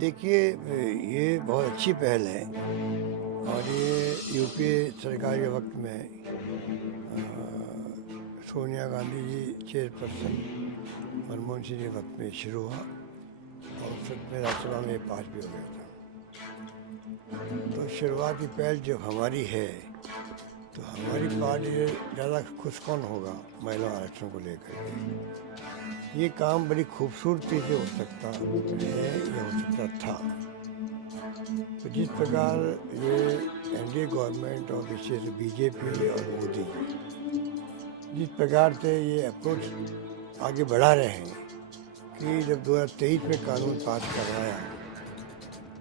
देखिए, ये बहुत अच्छी पहल है और ये यूपीए सरकार के वक्त में सोनिया गांधी जी चेयरपर्सन मनमोहन सिंह के वक्त में शुरू हुआ और उस वक्त में राज्यसभा में पास भी हो गया था। तो शुरुआती पहल जो हमारी है, तो हमारी पार्टी ज़्यादा खुश कौन होगा महिला आरक्षण को लेकर के। ये काम बड़ी खूबसूरती से हो सकता है या हो सकता था। तो जिस प्रकार ये एनडीए गवर्नमेंट और विशेष बीजेपी और मोदी जिस प्रकार से ये अप्रोच आगे बढ़ा रहे हैं कि जब 2023 में कानून पास करवाया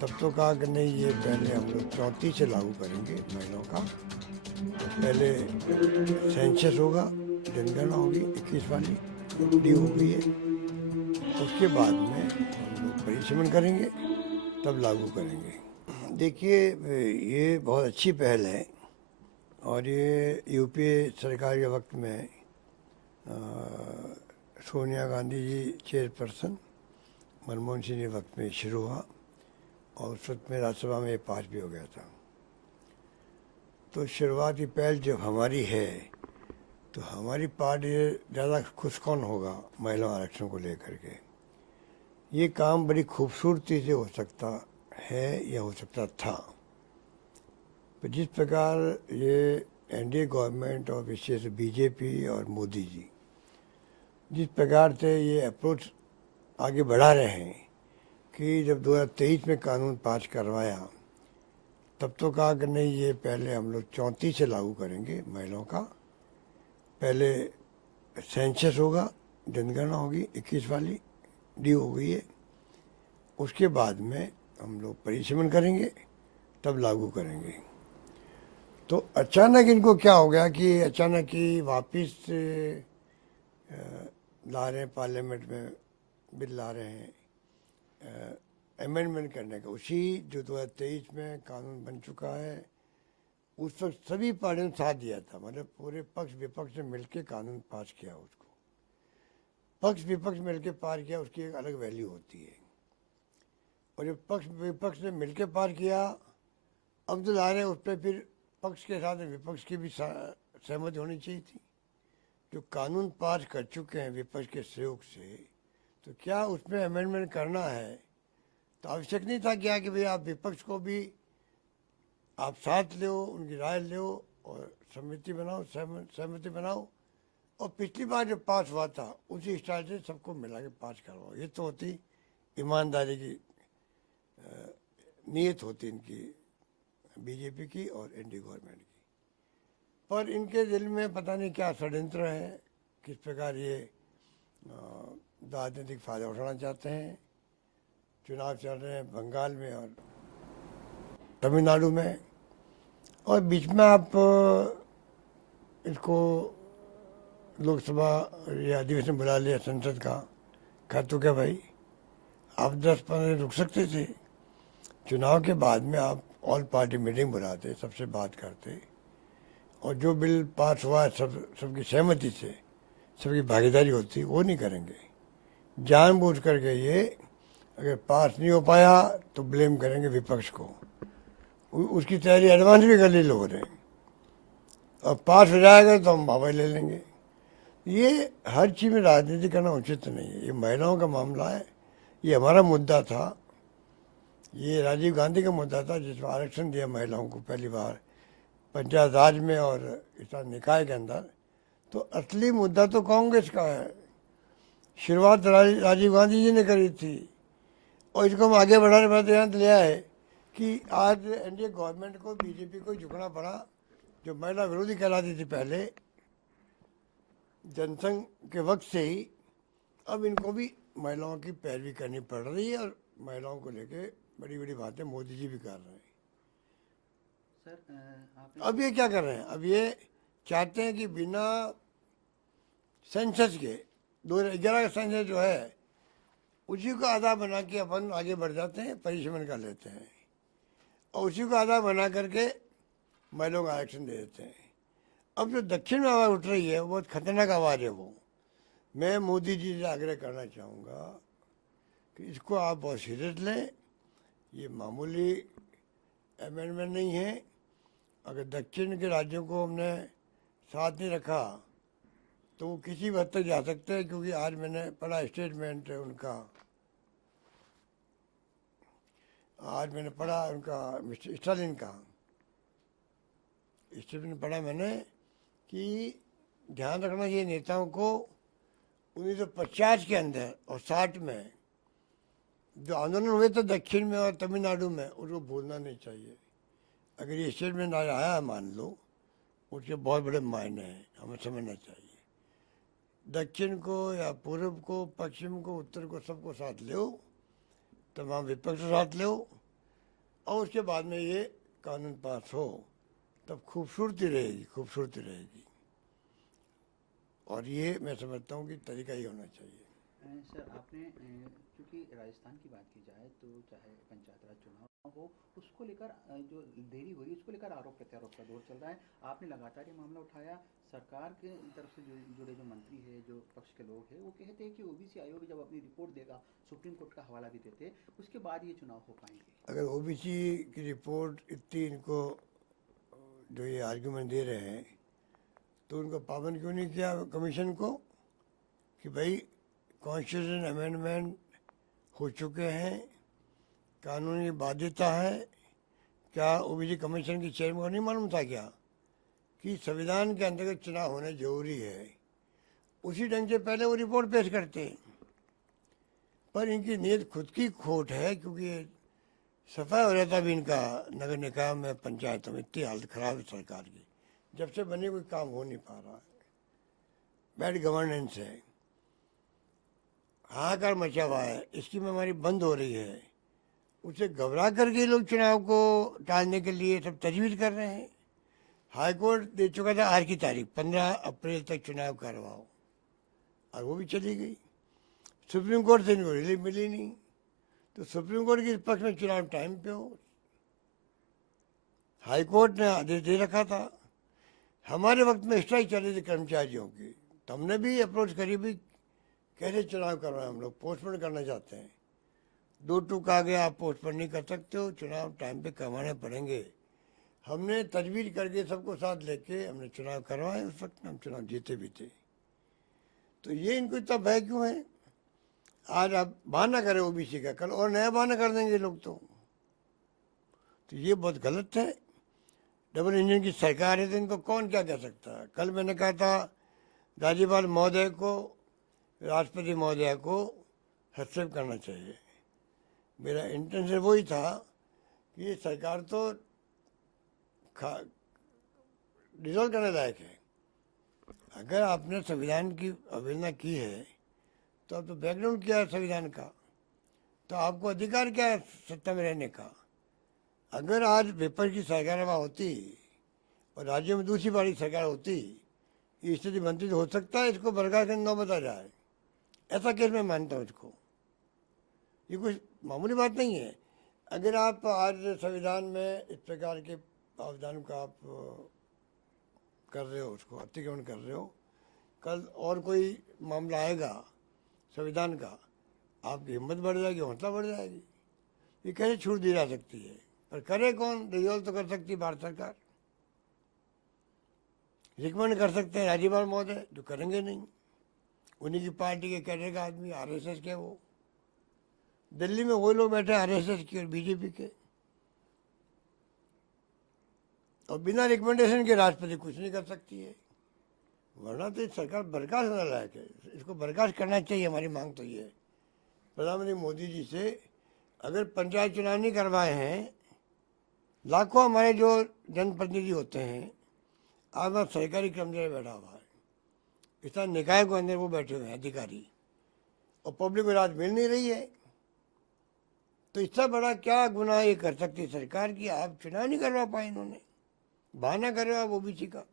तब तो कहा कि नहीं, ये पहले हम लोग 34 से लागू करेंगे महिलाओं का। पहले सेंसस होगा, जनगणना होगी 21 वाली डी हो गई है, उसके बाद में हम लोग परिसीमन करेंगे, तब लागू करेंगे। देखिए, ये बहुत अच्छी पहल है और ये यूपीए सरकार के वक्त में सोनिया गांधी जी चेयरपर्सन मनमोहन सिंह के वक्त में शुरू हुआ और उस वक्त में राज्यसभा में पास भी हो गया था। तो शुरुआती पहल जो हमारी है, तो हमारी पार्टी ज़्यादा खुश कौन होगा महिला आरक्षण को लेकर के। ये काम बड़ी खूबसूरती से हो सकता है या हो सकता था। तो जिस प्रकार ये एनडीए गवर्नमेंट और विशेष बीजेपी और मोदी जी जिस प्रकार से ये अप्रोच आगे बढ़ा रहे हैं कि जब 2023 में कानून पास करवाया तब तो कहा कि नहीं, ये पहले हम लोग 34 से लागू करेंगे महिलाओं का। पहले सेंसस होगा, जनगणना होगी 21 वाली डी हो गई है, उसके बाद में हम लोग परिसीमन करेंगे, तब लागू करेंगे। तो अचानक इनको क्या हो गया कि अचानक ही वापस ला रहे हैं, पार्लियामेंट में बिल ला रहे हैं अमेंडमेंट करने का। उसी जो 2023 में कानून बन चुका है, उस वक्त सभी पार्टियों ने साथ दिया था, मतलब पूरे पक्ष विपक्ष ने मिलकर कानून पास किया। उसको पक्ष विपक्ष मिलकर पास किया, उसकी एक अलग वैल्यू होती है। और जब पक्ष विपक्ष ने मिलकर पास किया, अब जो ला रहे हैं उस पर फिर पक्ष के साथ विपक्ष की भी सहमति होनी चाहिए थी। जो कानून पास कर चुके हैं विपक्ष के सहयोग से, तो क्या उसमें अमेंडमेंट करना है? तो आवश्यक नहीं था क्या कि भाई आप विपक्ष को भी आप साथ लो, उनकी राय लो और समिति बनाओ, सहमति बनाओ, और पिछली बार जो पास हुआ था उसी स्टाइल से सबको मिला के पास करवाओ। ये तो होती ईमानदारी की नीयत होती इनकी, बीजेपी की और एनडीए गवर्नमेंट की। पर इनके दिल में पता नहीं क्या षड्यंत्र है, किस प्रकार ये राजनीतिक फायदा उठाना चाहते हैं। चुनाव चल रहे हैं बंगाल में और तमिलनाडु में, और बीच में आप इसको लोकसभा या अधिवेशन बुला लिया संसद का। कहा तो क्या भाई, आप 10-15 दिन रुक सकते थे। चुनाव के बाद में आप ऑल पार्टी मीटिंग बुलाते, सबसे बात करते, और जो बिल पास हुआ है सबकी सहमति से, सबकी भागीदारी होती, वो नहीं करेंगे। जानबूझ करके ये अगर पास नहीं हो पाया तो ब्लेम करेंगे विपक्ष को। उसकी तैयारी एडवांस भी कर ली लोगों ने, और पास हो जाएगा तो हम वापस ले लेंगे। ये हर चीज़ में राजनीति करना उचित नहीं है। ये महिलाओं का मामला है, ये हमारा मुद्दा था, ये राजीव गांधी का मुद्दा था जिसमें आरक्षण दिया महिलाओं को पहली बार पंचायत राज में और इस निकाय के अंदर। तो असली मुद्दा तो कांग्रेस का है, शुरुआत राजीव गांधी जी ने करी थी, और इसको हम आगे बढ़ाने पर ध्यान लिया है कि आज एनडीए गवर्नमेंट को, बीजेपी को झुकना पड़ा, जो महिला विरोधी कहलाती थी पहले जनसंघ के वक्त से ही। अब इनको भी महिलाओं की पैरवी करनी पड़ रही है, और महिलाओं को लेके बड़ी बड़ी बातें मोदी जी भी कर रहे हैं। सर, अब ये क्या कर रहे हैं, अब ये चाहते हैं कि बिना सेंसस के 2011 का सेंसस जो है उसी को आधार बना के अपन आगे बढ़ जाते हैं, परिसीमन कर लेते हैं, और उसी को आधार बना करके महिलाओं को आरक्षण दे देते हैं। अब जो दक्षिण में आवाज़ उठ रही है वो बहुत खतरनाक आवाज़ है। वो मैं मोदी जी से आग्रह करना चाहूँगा कि इसको आप बहुत सीरियस लें ये मामूली अमेंडमेंट नहीं है। अगर दक्षिण के राज्यों को हमने साथ नहीं रखा तो वो किसी भी हद तक जा सकते हैं, क्योंकि आज मैंने पढ़ा स्टेटमेंट है उनका, आज मैंने पढ़ा उनका मिस्टर स्टालिन का स्टेटमेंट पढ़ा मैंने कि ध्यान रखना चाहिए नेताओं को 1950 के अंदर और 60 में जो आंदोलन हुए थे दक्षिण में और तमिलनाडु में, उसको भूलना नहीं चाहिए। अगर ये स्टेटमेंट आज आया है मान लो, उसके बहुत बड़े मायने हैं, हमें समझना चाहिए। दक्षिण को या पूर्व को, पश्चिम को, उत्तर को, सबको साथ लो, तमाम विपक्ष को साथ लो, और उसके बाद में ये कानून पास हो, तब खूबसूरती रहेगी, खूबसूरती रहेगी। और ये मैं समझता हूँ कि तरीका ही होना चाहिए। सर आपने क्योंकि राजस्थान की बात की जाए तो चाहे पंचायत राज चुनाव हो, उसको लेकर जो देरी हो रही है उसको लेकर आरोप प्रत्यारोप का दौर चल रहा है। आपने लगातार ये मामला उठाया। सरकार के तरफ से जुड़े जो मंत्री है, जो पक्ष के लोग हैं, वो कहते हैं कि ओबीसी आयोग जब अपनी रिपोर्ट देगा, सुप्रीम कोर्ट का हवाला भी देते, उसके बाद ये चुनाव हो पाएंगे। अगर ओबीसी की रिपोर्ट इतनी इनको जो ये आर्ग्यूमेंट दे रहे हैं, तो उनको पाबंद क्यों नहीं किया कमीशन को कि भाई कॉन्स्टिट्यूशन अमेंडमेंट हो चुके हैं, कानूनी बाध्यता है। क्या ओबीसी कमीशन की चेयरमैन को नहीं मालूम था क्या कि संविधान के अंतर्गत चुनाव होने जरूरी है? उसी ढंग से पहले वो रिपोर्ट पेश करते। पर इनकी नीयत खुद की खोट है, क्योंकि सफाई हो जाता भी इनका नगर निकाय में, पंचायतों में इतनी हालत खराब है सरकार की, जब से बने कोई काम हो नहीं पा रहा है, बैड गवर्नेंस है, हाहाकार मचा हुआ है, स्कीम हमारी बंद हो रही है। उसे घबरा करके लोग चुनाव को टालने के लिए सब तजवीज़ कर रहे हैं। हाई कोर्ट दे चुका था आज की तारीख 15 अप्रैल तक चुनाव करवाओ, और वो भी चली गई। सुप्रीम कोर्ट से इनको रिलीफ मिली नहीं, तो सुप्रीम कोर्ट के पक्ष में चुनाव टाइम पे हो। हाई कोर्ट ने आदेश दे रखा था। हमारे वक्त में स्ट्राइक चल रही थी कर्मचारियों की, तो हमने भी अप्रोच करी भी कैसे चुनाव करवाएं, हम लोग पोस्टपोन करना चाहते हैं। 2 टूक आ गया, आप पोस्टपोन नहीं कर सकते हो, चुनाव टाइम पे करवाने पड़ेंगे। हमने तजवीज़ करके सबको साथ लेके हमने चुनाव करवाए, उस वक्त हम चुनाव जीते भी थे। तो ये इनको इतना भय क्यों है? आज आप बहाना करें ओबीसी का, कल और नया बहाना कर देंगे लोग। तो ये बहुत गलत है। डबल इंजन की सरकार है तो इनको कौन क्या कह सकता है। कल मैंने कहा था राज्यपाल महोदय को, राष्ट्रपति महोदय को हस्तक्षेप करना चाहिए। मेरा इंटेंशन वही था कि ये सरकार तो डिजोल्व करने लायक है। अगर आपने संविधान की अवहेलना की है तो आप तो बैकग्राउंड किया है संविधान का, तो आपको अधिकार क्या है सत्ता में रहने का। अगर आज विपक्ष की सरकार वहाँ होती और राज्य में दूसरी बारी सरकार होती, ये स्थिति बनती, तो हो सकता है इसको बर्खास्त करने नौबत आ जाए। ऐसा केस मैं मानता हूँ इसको। ये कुछ मामूली बात नहीं है। अगर आप आज संविधान में इस प्रकार के प्रावधान का आप कर रहे हो, उसको अतिक्रमण कर रहे हो, कल और कोई मामला आएगा संविधान का, आपकी हिम्मत बढ़ जाएगी, हौसला बढ़ जाएगी। ये कैसे छूट दी जा सकती है? पर करे कौन? रिजोल्व तो कर सकती है भारत सरकार, रिकमेंड कर सकते हैं राज्यपाल महोदय, जो करेंगे नहीं। उन्हीं की पार्टी के कैडर का आदमी, आरएसएस के, वो दिल्ली में वो लोग बैठे आरएसएस के और बीजेपी के, और बिना रिकमेंडेशन के राष्ट्रपति कुछ नहीं कर सकती है। वरना तो सरकार बर्खास्त होने लायक है, इसको बर्खास्त करना चाहिए। हमारी मांग तो ये है प्रधानमंत्री मोदी जी से, अगर पंचायत चुनाव नहीं करवाए हैं, लाखों हमारे जो जनप्रतिनिधि होते हैं, आज वहाँ सरकारी कर्मचारी बैठा हुआ है, इतना निकाय को अंदर वो बैठे हुए हैं अधिकारी, और पब्लिक को राहत मिल नहीं रही है। तो इससे बड़ा क्या गुनाह ये कर सकती है सरकार की आप चुनाव नहीं करवा पाए? इन्होंने बहाना कर रहे हो आप ओबीसी का।